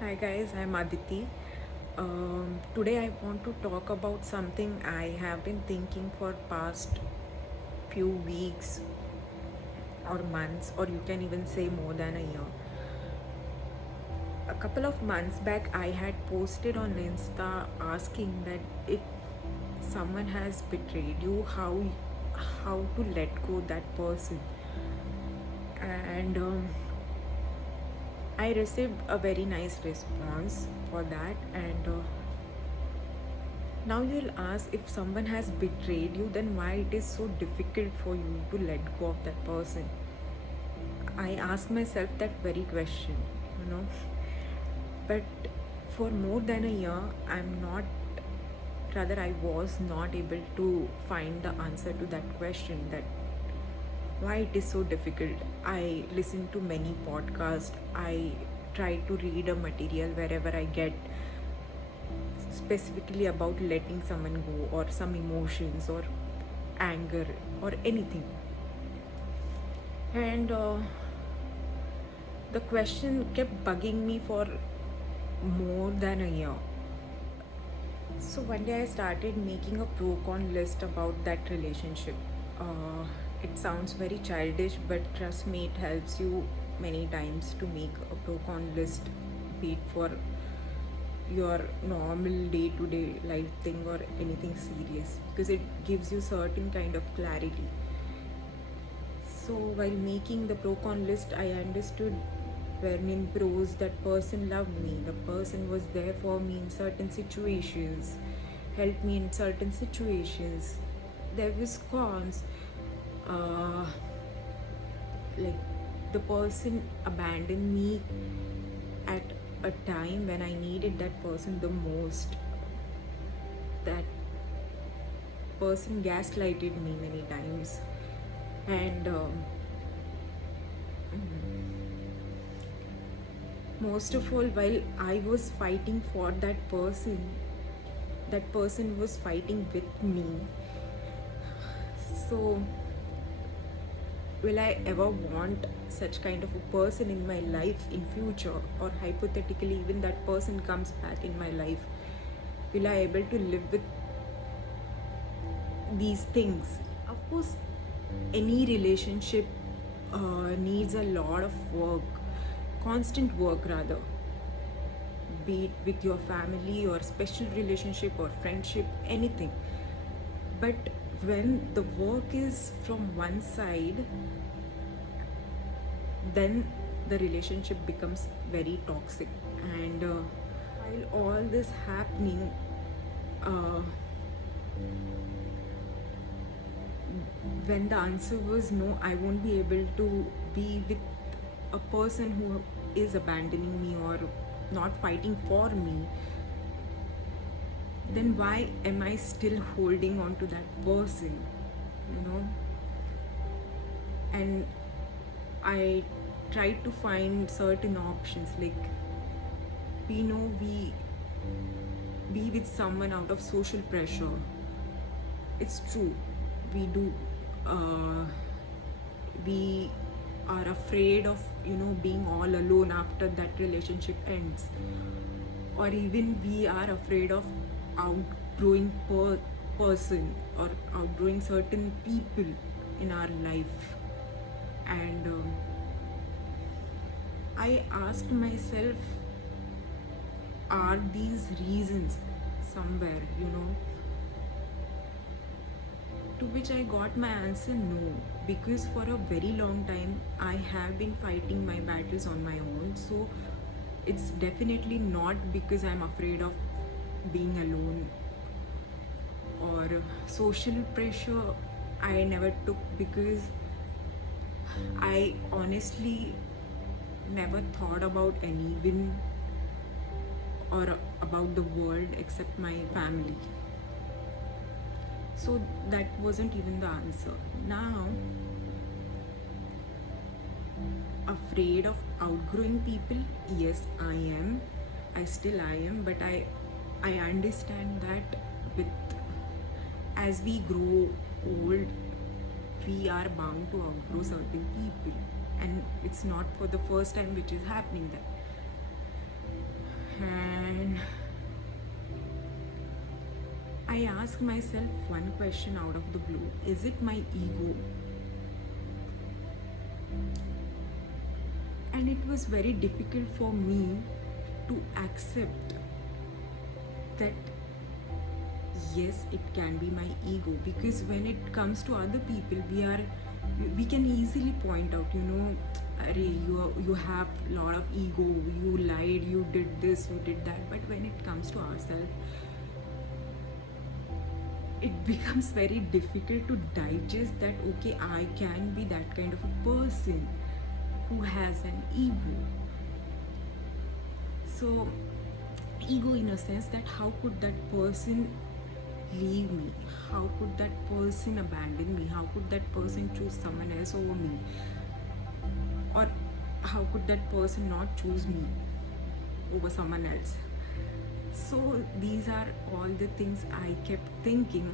Hi guys, I'm Aditi. Today I want to talk about something I have been thinking for past few weeks or months, or you can even say more than a year. A couple of months back I had posted on Insta asking that if someone has betrayed you, how to let go that person. And I received a very nice response for that and now you'll ask, if someone has betrayed you, then why it is so difficult for you to let go of that person? I ask myself that very question, you know. But for more than a year, I was not able to find the answer to that question, that why it is so difficult. I listen to many podcasts, I try to read a material wherever I get specifically about letting someone go, or some emotions or anger or anything. And the question kept bugging me for more than a year. So one day I started making a pro con list about that relationship. It sounds very childish, but trust me, it helps you many times to make a pro con list, be it for your normal day to day life thing or anything serious, because it gives you certain kind of clarity. So while making the pro con list, I understood when in pros that person loved me, the person was there for me in certain situations, helped me in certain situations. There was cons, uh, like the person abandoned me at a time when I needed that person the most. That person gaslighted me many times, and most of all, while I was fighting for that person was fighting with me. So will I ever want such kind of a person in my life in future, or hypothetically even that person comes back in my life, will I able to live with these things? Of course, any relationship needs a lot of work, constant work rather, be it with your family or special relationship or friendship, anything. But when the work is from one side, then the relationship becomes very toxic. And while all this happening, uh, when the answer was no, I won't be able to be with a person who is abandoning me or not fighting for me, then why am I still holding on to that person, you know? And I tried to find certain options, like we know we be with someone out of social pressure. It's true, we do. uh, we are afraid of being all alone after that relationship ends, or even we are afraid of outgrowing person or outgrowing certain people in our life. And I asked myself, are these reasons somewhere, to which I got my answer no, because for a very long time I have been fighting my battles on my own. So it's definitely not because I'm afraid of being alone, or social pressure I never took, because I honestly never thought about anyone or about the world except my family. So that wasn't even the answer. Now, afraid of outgrowing people, yes, I am. I am, but I understand that with as we grow old, we are bound to outgrow certain people, and it's not for the first time which is happening that. And I asked myself one question out of the blue: is it my ego? And it was very difficult for me to accept that yes, it can be my ego, because when it comes to other people, we can easily point out, Arey, you have a lot of ego, you lied, you did this, you did that. But when it comes to ourselves, it becomes very difficult to digest that okay, I can be that kind of a person who has an ego. So ego, in a sense, that how could that person leave me, how could that person abandon me, how could that person choose someone else over me, or how could that person not choose me over someone else. So these are all the things I kept thinking.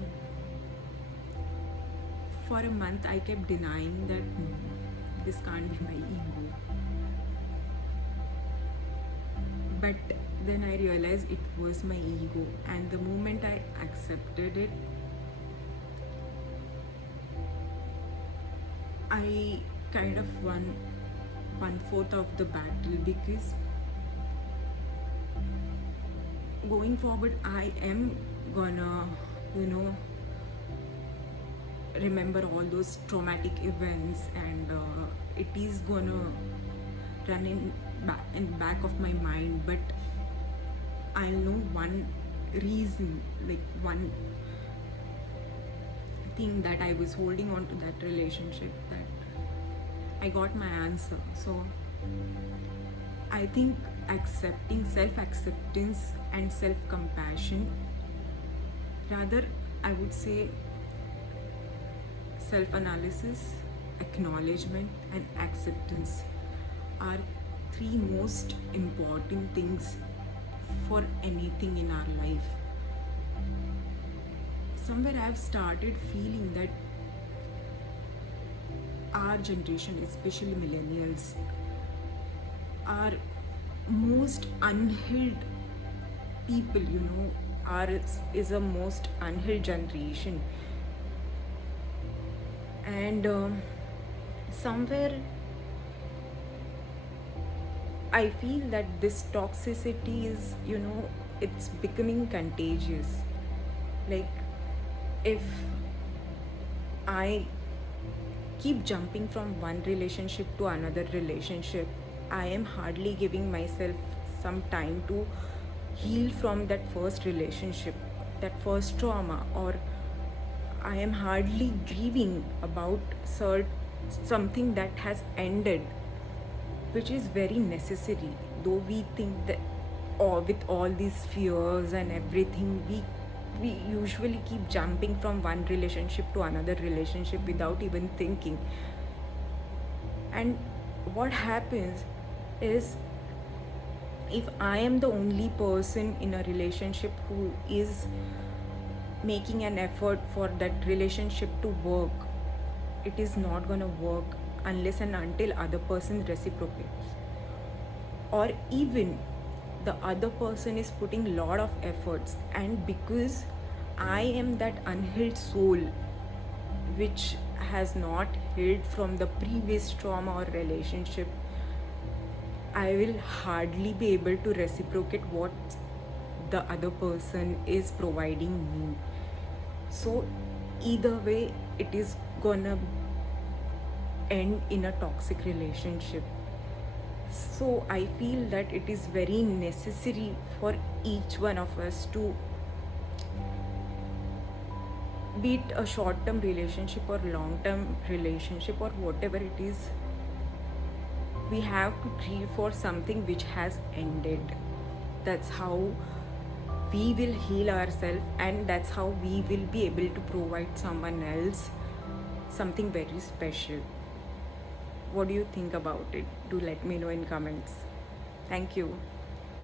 For a month I kept denying that this can't be my ego. But then I realized it was my ego, and the moment I accepted it, I kind of won 1/4 of the battle, because going forward I am gonna, remember all those traumatic events, and it is gonna run in back of my mind. But I'll know one reason, like one thing, that I was holding on to that relationship, that I got my answer. So I think accepting, self-acceptance and self-compassion, rather I would say self-analysis, acknowledgement and acceptance are three most important things for anything in our life. Somewhere I've started feeling that our generation, especially millennials, are most unhealed people, ours is a most unhealed generation. And somewhere I feel that this toxicity is, it's becoming contagious. Like, if I keep jumping from one relationship to another relationship, I am hardly giving myself some time to heal from that first relationship, that first trauma, or I am hardly grieving about something that has ended, which is very necessary. Though we think that, with all these fears and everything, we usually keep jumping from one relationship to another relationship without even thinking. And what happens is, if I am the only person in a relationship who is making an effort for that relationship to work, it is not gonna work unless and until other person reciprocates, or even the other person is putting lot of efforts. And because I am that unhealed soul which has not healed from the previous trauma or relationship, I will hardly be able to reciprocate what the other person is providing me. So either way, it is gonna end in a toxic relationship. So I feel that it is very necessary for each one of us to, be it a short-term relationship or long-term relationship or whatever it is, we have to grieve for something which has ended. That's how we will heal ourselves, and that's how we will be able to provide someone else something very special. What do you think about it? Do let me know in comments. Thank you.